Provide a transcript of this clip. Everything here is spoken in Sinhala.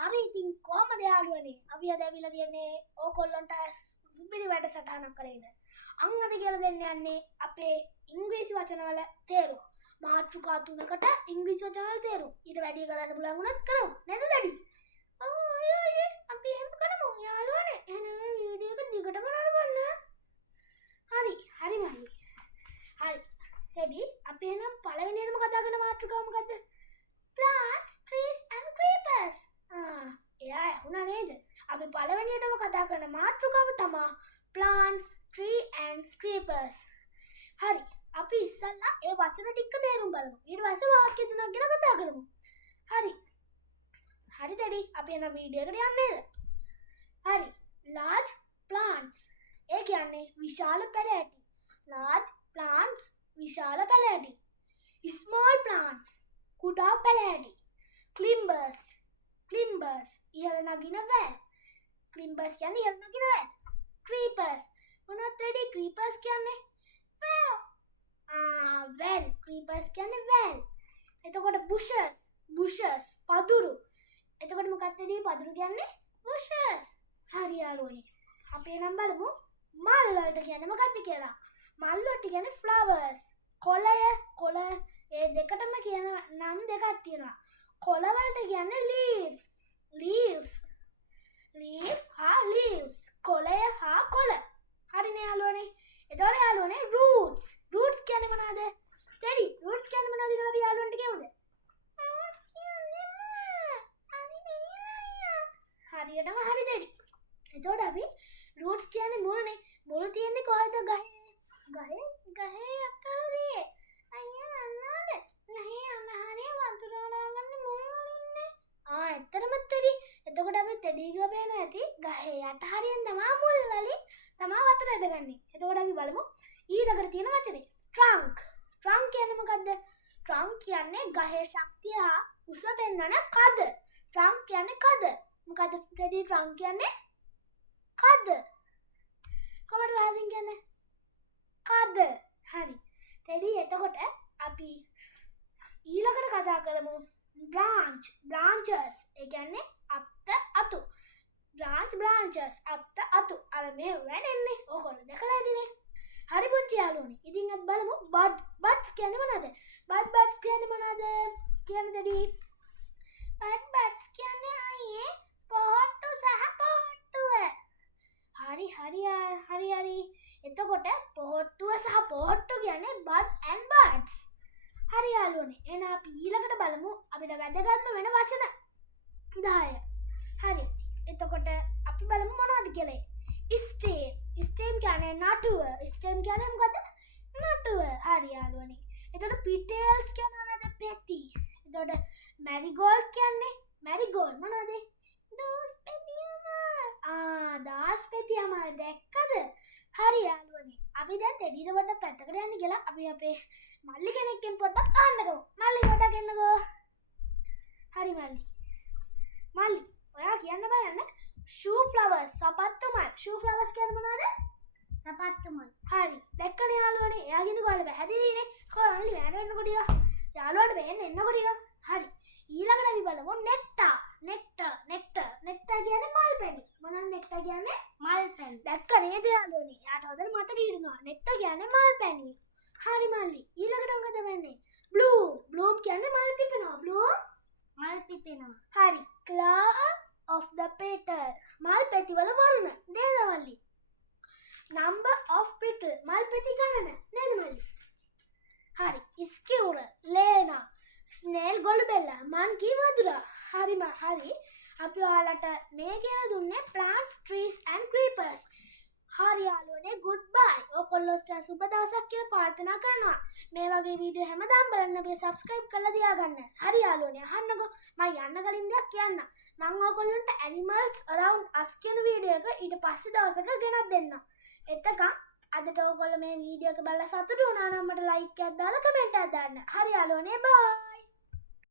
හරි ඉතින් කොහමද යාළුවනේ අපි අද ඇවිල්ලා තියන්නේ ඕගොල්ලන්ට සුපිරි වැඩසටහනක් කරගෙන අංගද කියලා දෙන්න යන්නේ අපේ ඉංග්‍රීසි වචනවල තේරුම මාතෘකා තුනකට ඉංග්‍රීසි වචනවල තේරුම ඊට වැඩි කරන්න පුළුවන් වුණත් කරමු නේද දැඩි අපි එහෙම කරමු යාළුවනේ එහෙනම් වීඩියෝ එක දිගටම නරඹන්න හරි මල්ලි හරි දැඩි අපි එහෙනම් පළවෙනියටම කතා කරන මාතෘකාව මොකද්ද plants trees and creepers එයා ඇහුණා නේද අපි පළවෙනියටම කතා කරන මාතෘකාව තමයි plants tree and creepers හරි අපි ඉස්සල්ලා ඒ වචන ටික තේරුම් බලමු ඊට පස්සේ වාක්‍ය තුනක් ගැන කතා කරමු හරි දැඩි අපි යන වීඩියෝ එකට යන්නේද හරි large plants ඒ කියන්නේ විශාල පැලෑටි large plants විශාල පැලෑටි small plants කුඩා පැලෑටි climbers ඉහළ නගින වැල් climbers කියන්නේ ඉහළ නගින වැල් creepers මොනවද ටෙඩි creepers කියන්නේ වැල් creepers කියන්නේ වැල් එතකොට bushes පදුරු එතකොට මොකක්ද ටෙඩි පදුරු කියන්නේ bushes හරි යාළුවනේ අපි නම් බලමු මල් වලට කියන්නේ මොකක්ද කියලා මල් වලට කියන්නේ flowers කොළ ඒ දෙකටම කියන නම් දෙකක් තියෙනවා කොළ වලට කියන්නේ leaves කොළය හා කොළ හරිනේ යාළුවනේ එතකොට යාළුවනේ roots කියන්නේ මොනවද ටෙඩි roots කියන්නේ මොනවද කියලා අපි යාළුවන්ට කියමුද හරියටම හරි ටෙඩි එතකොට අපි roots කියන්නේ මුල්නේ මුල් තියෙන්නේ කොහෙද ගහේ අතරේ අයියා අන්නවද ගහේ අනහරේ වතුර නාගන්න මුල් වලින්නේ ඇත්තටම ටෙඩි එතකොට අපි ටෙඩි ගිහුව පේන ඇති ගහේ යට හරියෙන් තමයි මුල් වලින් තමයි වතුර ඇදගන්නේ එතකොට අපි බලමු ඊළඟට තියෙන වචනේ trunk කියන්නේ මොකද්ද trunk කියන්නේ ගහේ ශක්තිය හා උස පෙන්වන කද trunk කියන්නේ කද මොකද්ද ටෙඩි trunk කියන්නේ කද කොහොමද රහසින් කියන්නේ කද හරි ටෙඩි එතකොට අපි ඊළඟට කතා කරමු branches ඒ කියන්නේ අතු branches අතු අර මේ වැනෙන්නේ ඕගොල්ලෝ දැකලා ඇතිනේ හරි පුංචි යාළුවනේ ඉතින් අපි බලමු buds කියන්නේ මොනවද buds කියන්නේ මොනවද කියන්නේ ටෙඩි buds කියන්නේ අයියේ පොහට්ටු සහ පොහට්ටුව හරි එතකොට පොහට්ටුව සහ පොහට්ටු කියන්නේ bud and buds හරි යාළුවනේ එහෙනම් අපි ඊළඟට බලමු අපිට වැදගත්ම වෙන වචන 10 හරි එතකොට අපි බලමු මොනවද කියලා stem කියන්නේ නටුව stem කියන්නේ මොකද්ද නටුව හරි යාළුවනේ එතකොට petals කියන්නේ මොනවද පෙති එතකොට marigold කියන්නේ marigold මොනවද දාස් පෙතියම දැක්කද හරි යාළුවනේ අපි දැන් ටෙඩිට පොඩ්ඩක් පැත්තකට යන්න කියලා අපි අපේ මල්ලි කෙනෙක්ගෙන් පොඩ්ඩක් අහන්නකෝ මල්ලි පොඩ්ඩක් එන්නකෝ හරි මල්ලි ඔයා කියන්න බලන්න shoe flowers සපත්තු මල් shoe flowers කියන්නේ මොනවද සපත්තු මල් හරි දැක්කනේ යාළුවනේ එයාගෙන කොහොමද පැහැදිලිනේ කොහොමද මල්ලි වැරෙන්නකො ටික යාළුවාට වෙන්න එන්නකො ටික හරි ඊළඟට අපි බලමු nectar කියන්නේ මල් පැණි මොනවද nectar කියන්නේ මල් පැණි දැක්ක නේද යාළුවනේ යාට හොඳට මතක හිටිනවා nectar කියන්නේ මල් පැණි හරි මල්ලි ඊළඟට මොකද වෙන්නේ bloom කියන්නේ මල් පිපෙනවා හරි flower of the petal මල් පෙති වල වර්ණ නේද මල්ලි number of petal මල් පෙති ගණන නේද මල්ලි හරි squirrel ලේන snail ගොළුබෙල්ලා monkey වදුරා හරි අපි ඔයාලට මේ කියලා දුන්නේ plants trees and creepers හරි යාළුවනේ goodbye ඔයගොල්ලෝට සුබ දවසක් කියලා ප්‍රාර්ථනා කරනවා මේ වගේ වීඩියෝ හැමදාම බලන්න අපි subscribe කරලා තියාගන්න හරි යාළුවනේ අහන්නකෝ මම යන්න කලින් දෙයක් කියන්න මම ඔයගොල්ලන්ට animals around us කියන වීඩියෝ එක ඊට පස්සේ දවසක ගෙනත් දෙන්න එතකන් අදට ඔයගොල්ලෝ මේ වීඩියෝ එක බලලා සතුටු වුණා නම් මට like එකක් දාලා comment එකක් දාන්න හරි යාළුවනේ bye